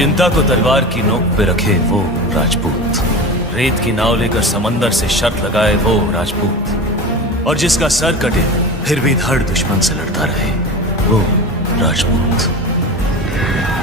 चिंता को तलवार की नोक पे रखे वो राजपूत, रेत की नाव लेकर समंदर से शर्त लगाए वो राजपूत, और जिसका सर कटे फिर भी धड़ दुश्मन से लड़ता रहे वो राजपूत।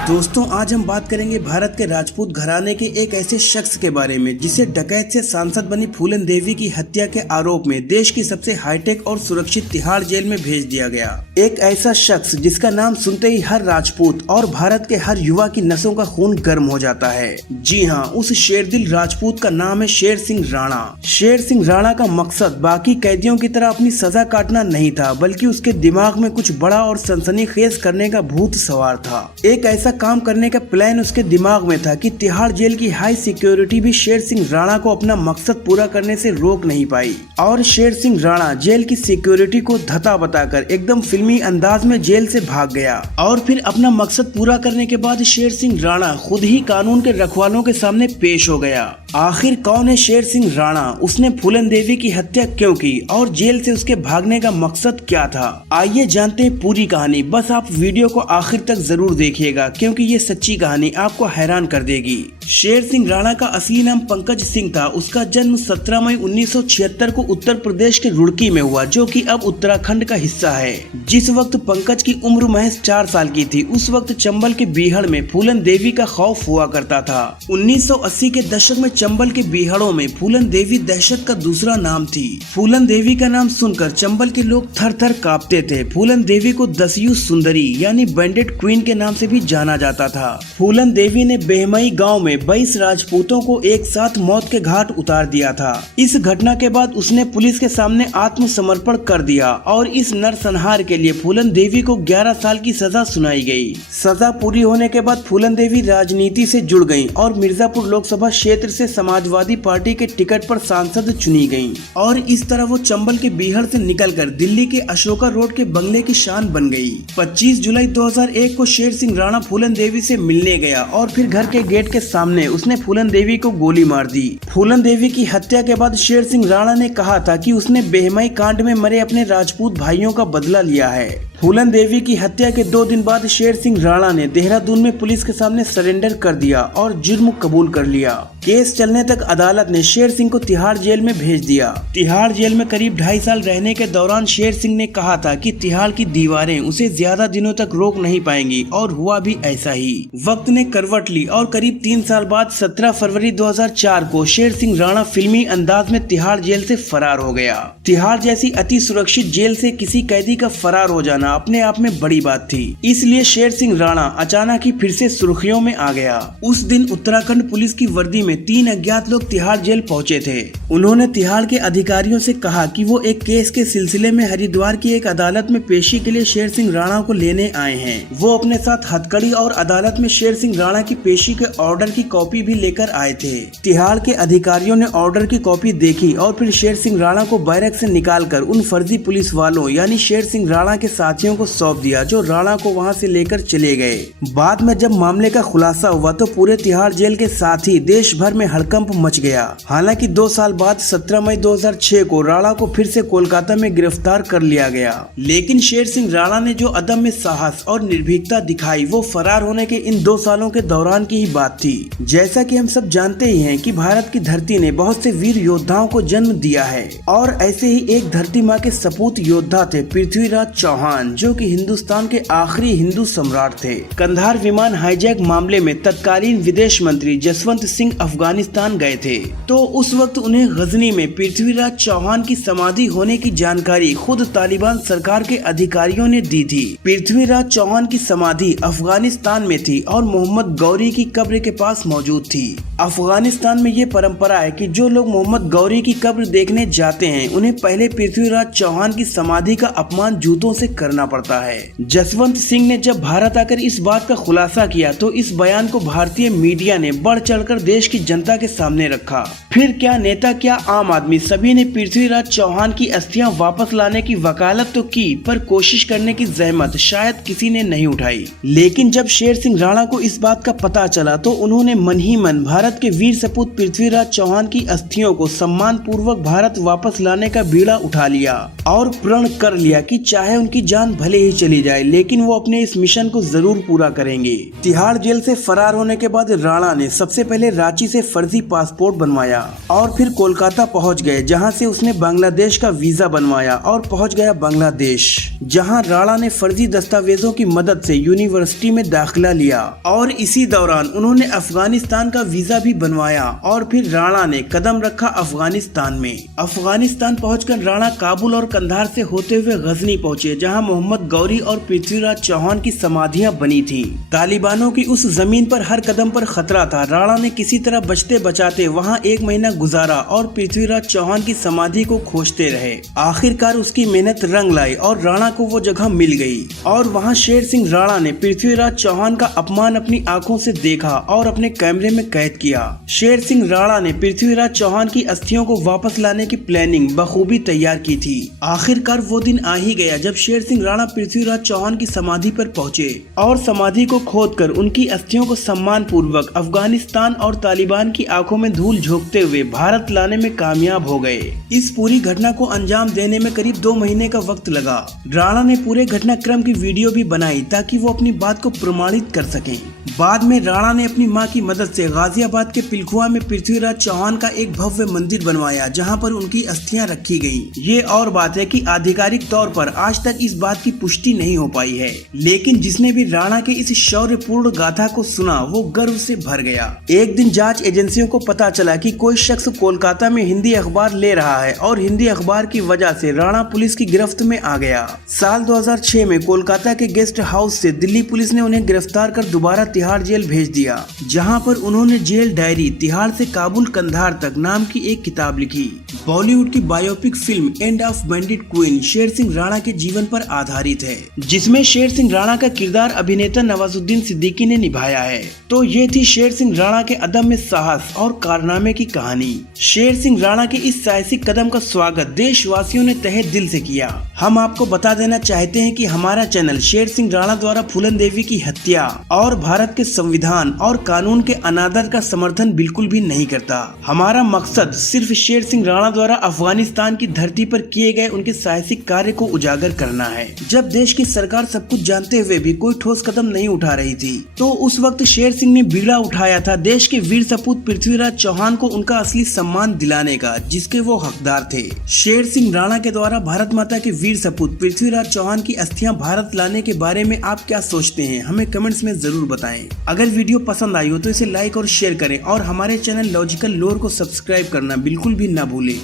दोस्तों, आज हम बात करेंगे भारत के राजपूत घराने के एक ऐसे शख्स के बारे में जिसे डकैत से सांसद बनी फूलन देवी की हत्या के आरोप में देश की सबसे हाईटेक और सुरक्षित तिहाड़ जेल में भेज दिया गया। एक ऐसा शख्स जिसका नाम सुनते ही हर राजपूत और भारत के हर युवा की नसों का खून गर्म हो जाता है। जी हाँ, उस शेरदिल राजपूत का नाम है शेर सिंह राणा। शेर सिंह राणा का मकसद बाकी कैदियों की तरह अपनी सजा काटना नहीं था, बल्कि उसके दिमाग में कुछ बड़ा और सनसनीखेज करने का भूत सवार था। एक ऐसा काम करने का प्लान उसके दिमाग में था कि तिहाड़ जेल की हाई सिक्योरिटी भी शेर सिंह राणा को अपना मकसद पूरा करने से रोक नहीं पाई, और शेर सिंह राणा जेल की सिक्योरिटी को धता बताकर एकदम फिल्मी अंदाज में जेल से भाग गया। और फिर अपना मकसद पूरा करने के बाद शेर सिंह राणा खुद ही कानून के रखवालों के सामने पेश हो गया। आखिर कौन है शेर सिंह राणा, उसने फूलन देवी की हत्या क्यों की और जेल से उसके भागने का मकसद क्या था? आइए जानते हैं पूरी कहानी। बस आप वीडियो को आखिर तक जरूर देखिएगा, क्योंकि ये सच्ची कहानी आपको हैरान कर देगी। शेर सिंह राणा का असली नाम पंकज सिंह था। उसका जन्म 17 मई 1976 को उत्तर प्रदेश के रुड़की में हुआ, जो कि अब उत्तराखंड का हिस्सा है। जिस वक्त पंकज की उम्र महज 4 साल की थी, उस वक्त चंबल के बीहड़ में फूलन देवी का खौफ हुआ करता था। 1980 के दशक में चंबल के बीहड़ों में फूलन देवी दहशत का दूसरा नाम थी। फूलन देवी का नाम सुनकर चंबल के लोग थर थर कांपते थे। फूलन देवी को दसियों सुंदरी यानी बैंडेड क्वीन के नाम से भी जाना जाता था। फूलन देवी ने बेहमई गांव में 22 राजपूतों को एक साथ मौत के घाट उतार दिया था। इस घटना के बाद उसने पुलिस के सामने आत्मसमर्पण कर दिया और इस नरसंहार के लिए फूलन देवी को 11 साल की सजा सुनाई गई। सजा पूरी होने के बाद फूलन देवी राजनीति से जुड़ गयी और मिर्जापुर लोकसभा क्षेत्र से समाजवादी पार्टी के टिकट पर सांसद चुनी गयी, और इस तरह वो चंबल के बीहड़ से निकलकर दिल्ली के अशोका रोड के बंगले की शान बन गयी। 25 जुलाई 2001 को शेर सिंह राणा फूलन देवी से मिलने गया और फिर घर के गेट के सामने उसने फूलन देवी को गोली मार दी। फूलन देवी की हत्या के बाद शेर सिंह राणा ने कहा था कि उसने बेहमई कांड में मरे अपने राजपूत भाइयों का बदला लिया है। फूलन देवी की हत्या के 2 दिन बाद शेर सिंह राणा ने देहरादून में पुलिस के सामने सरेंडर कर दिया और जुर्म कबूल कर लिया। केस चलने तक अदालत ने शेर सिंह को तिहाड़ जेल में भेज दिया। तिहाड़ जेल में करीब 2.5 साल रहने के दौरान शेर सिंह ने कहा था कि तिहाड़ की दीवारें उसे ज्यादा दिनों तक रोक नहीं पाएंगी, और हुआ भी ऐसा ही। वक्त ने करवट ली और करीब 3 साल बाद 17 फरवरी 2004 को शेर सिंह राणा फिल्मी अंदाज में तिहाड़ जेल से फरार हो गया। तिहाड़ जैसी अति सुरक्षित जेल से किसी कैदी का फरार हो जाना अपने आप में बड़ी बात थी, इसलिए शेर सिंह राणा अचानक ही फिर से सुर्खियों में आ गया। उस दिन उत्तराखंड पुलिस की वर्दी में 3 अज्ञात लोग तिहाड़ जेल पहुंचे थे। उन्होंने तिहाड़ के अधिकारियों से कहा कि वो एक केस के सिलसिले में हरिद्वार की एक अदालत में पेशी के लिए शेर सिंह राणा को लेने आए हैं। वो अपने साथ हथकड़ी और अदालत में शेर सिंह राणा की पेशी के ऑर्डर की कॉपी भी लेकर आए थे। तिहाड़ के अधिकारियों ने ऑर्डर की कॉपी देखी और फिर शेर सिंह राणा को बैरक से निकालकर उन फर्जी पुलिस वालों यानी शेर सिंह राणा के साथियों को सौंप दिया, जो राणा को वहां से लेकर चले गए। बाद में जब मामले का खुलासा हुआ तो पूरे तिहाड़ जेल के साथ ही देश भर में हड़कंप मच गया। हालांकि 2 साल बाद 17 मई 2006 को राणा को फिर से कोलकाता में गिरफ्तार कर लिया गया। लेकिन शेर सिंह राणा ने जो अदम्य साहस और निर्भीकता दिखाई वो फरार होने के इन 2 सालों के दौरान की ही बात थी। जैसा कि हम सब जानते ही हैं कि भारत की धरती ने बहुत से वीर योद्धाओं को जन्म दिया है, और ऐसे ही एक धरती माँ के सपूत योद्धा थे पृथ्वीराज चौहान, जो कि हिंदुस्तान के आखिरी हिंदू सम्राट थे। कंधार विमान हाईजैक मामले में तत्कालीन विदेश मंत्री जसवंत सिंह अफगानिस्तान गए थे, तो उस वक्त उन्हें गजनी में पृथ्वीराज चौहान की समाधि होने की जानकारी खुद तालिबान सरकार के अधिकारियों ने दी थी। पृथ्वीराज चौहान की समाधि अफगानिस्तान में थी और मोहम्मद गौरी की कब्र के पास मौजूद थी। अफगानिस्तान में ये परंपरा है कि जो लोग मोहम्मद गौरी की कब्र देखने जाते हैं, उन्हें पहले पृथ्वीराज चौहान की समाधि का अपमान जूतों से करना पड़ता है। जसवंत सिंह ने जब भारत आकर इस बात का खुलासा किया तो इस बयान को भारतीय मीडिया ने बढ़ चढ़कर देश की जनता के सामने रखा। फिर क्या नेता क्या आम आदमी सभी ने पृथ्वीराज चौहान की अस्थियां वापस लाने की वकालत तो की, पर कोशिश करने की जहमत शायद किसी ने नहीं उठाई। लेकिन जब शेर सिंह राणा को इस बात का पता चला तो उन्होंने मन ही मन भारत के वीर सपूत पृथ्वीराज चौहान की अस्थियों को सम्मान पूर्वक भारत वापस लाने का बीड़ा उठा लिया और प्रण कर लिया कि चाहे उनकी जान जान भले ही चली जाए, लेकिन वो अपने इस मिशन को जरूर पूरा करेंगे। तिहाड़ जेल से फरार होने के बाद राणा ने सबसे पहले रांची से फर्जी पासपोर्ट बनवाया और फिर कोलकाता पहुंच गए, जहां से उसने बांग्लादेश का वीजा बनवाया और पहुंच गया बांग्लादेश, जहां राणा ने फर्जी दस्तावेजों की मदद से यूनिवर्सिटी में दाखिला लिया और इसी दौरान उन्होंने अफगानिस्तान का वीजा भी बनवाया और फिर राणा ने कदम रखा अफगानिस्तान में। अफगानिस्तान पहुंचकर राणा काबुल और कंधार से होते हुए गजनी पहुंचे, जहां मोहम्मद गौरी और पृथ्वीराज चौहान की समाधियां बनी थीं। तालिबानों की उस जमीन पर हर कदम पर खतरा था। राणा ने किसी तरह बचते बचाते वहां 1 महीना गुजारा और पृथ्वीराज चौहान की समाधि को खोजते रहे। आखिरकार उसकी मेहनत रंग लाई और राणा को वो जगह मिल गई और वहां शेर सिंह राणा ने पृथ्वीराज चौहान का अपमान अपनी आंखों से देखा और अपने कैमरे में कैद किया। शेर सिंह राणा ने पृथ्वीराज चौहान की अस्थियों को वापस लाने की प्लानिंग बखूबी तैयार की थी। आखिरकार वो दिन आ ही गया जब शेर सिंह राणा पृथ्वीराज चौहान की समाधि पर पहुंचे और समाधि को खोदकर उनकी अस्थियों को सम्मान पूर्वक अफगानिस्तान और तालिबान की आंखों में धूल झोंकते हुए भारत लाने में कामयाब हो गए। इस पूरी घटना को अंजाम देने में करीब 2 महीने का वक्त लगा। राणा ने पूरे घटनाक्रम की वीडियो भी बनाई ताकि वो अपनी बात को प्रमाणित कर सकें। बाद में राणा ने अपनी मां की मदद से गाजियाबाद के पिलखुआ में पृथ्वीराज चौहान का एक भव्य मंदिर बनवाया, जहां पर उनकी अस्थियां रखी गईं। ये और बात है कि आधिकारिक तौर पर आज तक इस बात की पुष्टि नहीं हो पाई है, लेकिन जिसने भी राणा के इस शौर्यपूर्ण गाथा को सुना वो गर्व से भर गया। एक दिन जांच एजेंसियों को पता चला कि कोई शख्स कोलकाता में हिंदी अखबार ले रहा है और हिंदी अखबार की वजह से राणा पुलिस की गिरफ्त में आ गया। साल 2006 में कोलकाता के गेस्ट हाउस से दिल्ली पुलिस ने उन्हें गिरफ्तार कर दोबारा तिहाड़ जेल भेज दिया, जहां पर उन्होंने जेल डायरी तिहाड़ से काबुल कंधार तक नाम की एक किताब लिखी। बॉलीवुड की biopic film end of bandit queen Sher Singh Rana के जीवन पर आधारित है, जिसमें शेर सिंह राणा का किरदार अभिनेता नवाजुद्दीन सिद्दीकी ने निभाया है। तो ये थी शेर सिंह राणा के अदम्य साहस और कारनामे की कहानी। शेर सिंह राणा के इस साहसिक कदम का स्वागत देशवासियों ने तहे दिल से किया। हम आपको बता देना चाहते हैं कि हमारा चैनल शेर सिंह राणा द्वारा फूलन देवी की हत्या और भारत के संविधान और कानून के अनादर का समर्थन बिल्कुल भी नहीं करता। हमारा मकसद सिर्फ शेर सिंह राणा द्वारा अफगानिस्तान की धरती पर किए गए उनके साहसिक कार्य को उजागर करना है। जब देश की सरकार सब कुछ जानते हुए भी कोई ठोस कदम नहीं उठा रही थी, तो उस वक्त शेर सिंह ने बीड़ा उठाया था देश के वीर सपूत पृथ्वीराज चौहान को उनका असली सम्मान दिलाने का, जिसके वो हकदार थे। शेर सिंह राणा के द्वारा भारत माता के वीर सपूत पृथ्वीराज चौहान की अस्थियां भारत लाने के बारे में आप क्या सोचते हैं, हमें कमेंट्स में जरूर बताएं। अगर वीडियो पसंद आई हो तो इसे लाइक और शेयर करें और हमारे चैनल लॉजिकल लोर को सब्सक्राइब करना बिल्कुल भी ना भूलें।